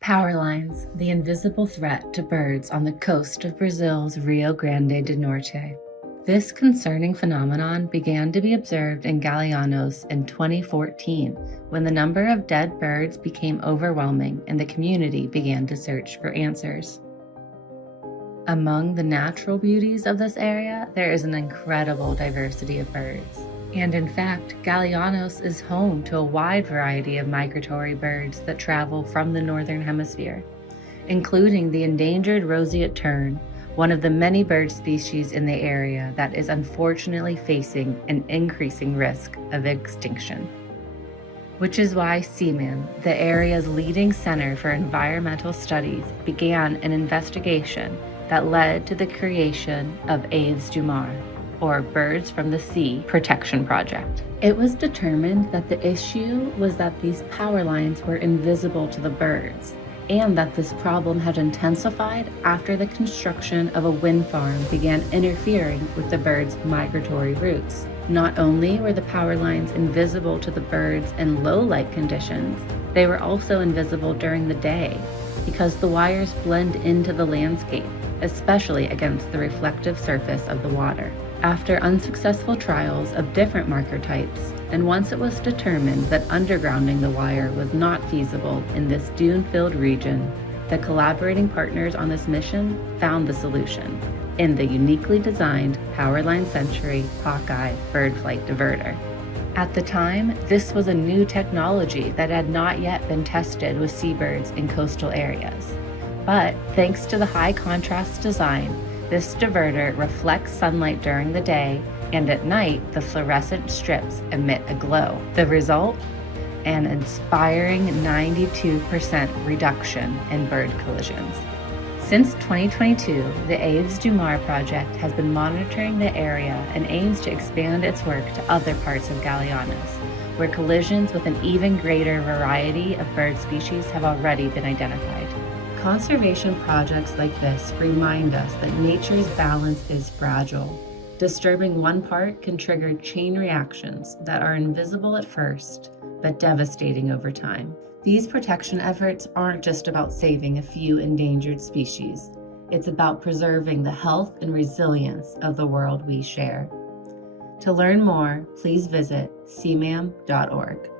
Power lines, the invisible threat to birds on the coast of Brazil's Rio Grande do Norte. This concerning phenomenon began to be observed in Galinhos in 2014, when the number of dead birds became overwhelming and the community began to search for answers. Among the natural beauties of this area, there is an incredible diversity of birds. And in fact, Galinhos is home to a wide variety of migratory birds that travel from the northern hemisphere, including the endangered roseate tern, one of the many bird species in the area that is unfortunately facing an increasing risk of extinction. Which is why CEMAM, the area's leading center for environmental studies, began an investigation that led to the creation of Aves du Mar, or Birds from the Sea Protection Project. It was determined that the issue was that these power lines were invisible to the birds, and that this problem had intensified after the construction of a wind farm began interfering with the birds' migratory routes. Not only were the power lines invisible to the birds in low light conditions, they were also invisible during the day because the wires blend into the landscape, especially against the reflective surface of the water. After unsuccessful trials of different marker types, and once it was determined that undergrounding the wire was not feasible in this dune-filled region, the collaborating partners on this mission found the solution in the uniquely designed Powerline Sentry Hawkeye bird flight diverter. At the time, this was a new technology that had not yet been tested with seabirds in coastal areas. But thanks to the high contrast design, this diverter reflects sunlight during the day, and at night, the fluorescent strips emit a glow. The result? An inspiring 92% reduction in bird collisions. Since 2022, the Aves du Mar project has been monitoring the area and aims to expand its work to other parts of Galinhos, where collisions with an even greater variety of bird species have already been identified. Conservation projects like this remind us that nature's balance is fragile. Disturbing one part can trigger chain reactions that are invisible at first, but devastating over time. These protection efforts aren't just about saving a few endangered species. It's about preserving the health and resilience of the world we share. To learn more, please visit cemam.org.